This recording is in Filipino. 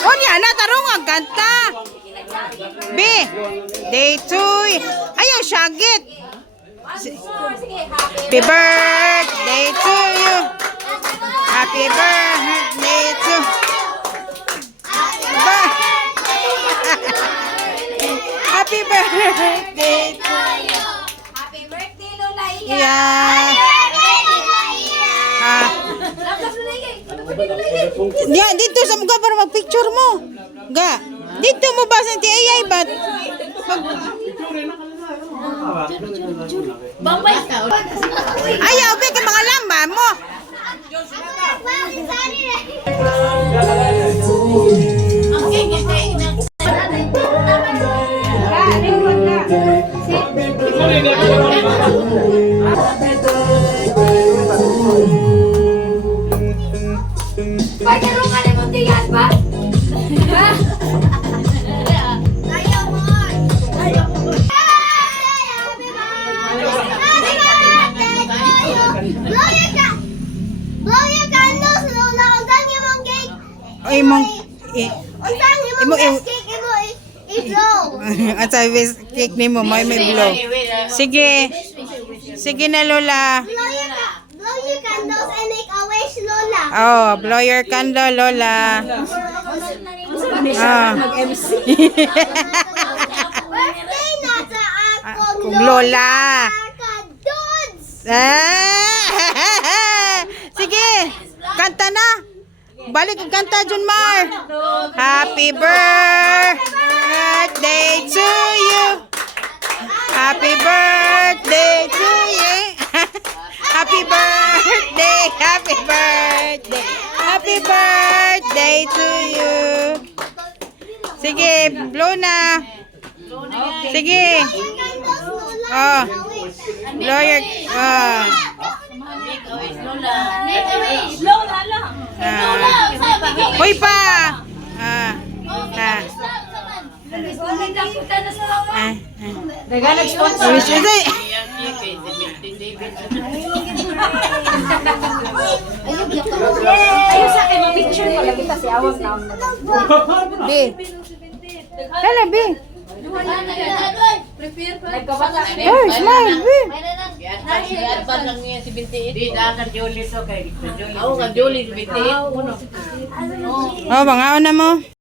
O niya, natarong ang kanta. B. Day 2. Ayaw, syagit. Happy birthday to you. Happy birthday to Happy birthday to you. Happy birthday, Lola Iya. Yeah. Ya, dito sa mga para mag-picture mo. Ga. Dito mo ba sa TAI ba? Ayaw, be, kay mga lamba mo. Pagkaro ka na mong tiyan ba? Ayaw mo! Ayaw mo! Blow your candles, Lola. Unsan yung mong cake? Ay, mong... Unsan yung mong best cake? I-blow. At sa cake ni mo, may blow. Sige. Sige na, Lola. Blow your candles and make a wish, Lola. Oh, blow your candle, Lola. Ah. Birthday na sa akong Lola. Kadudes. Ah! Sige, kanta na. Balik ang kanta, Junmar. Happy birthday to you. Happy birthday to you. Happy birthday, happy birthday, happy birthday to you. Sige, blow na. Sige. Oh. Blow your... Oh. Hoy pa! Ah. Ah. Nag-sponsor. Ayaw sa akin, picture ko lagi kasi awag na. B. Hala, B. Nagkabata. Oh, smile, B. Advan lang niya si 28. Di, dakan Jolie so kay Jolie. Ako ka Jolie 28. Oh, bangaon na mo.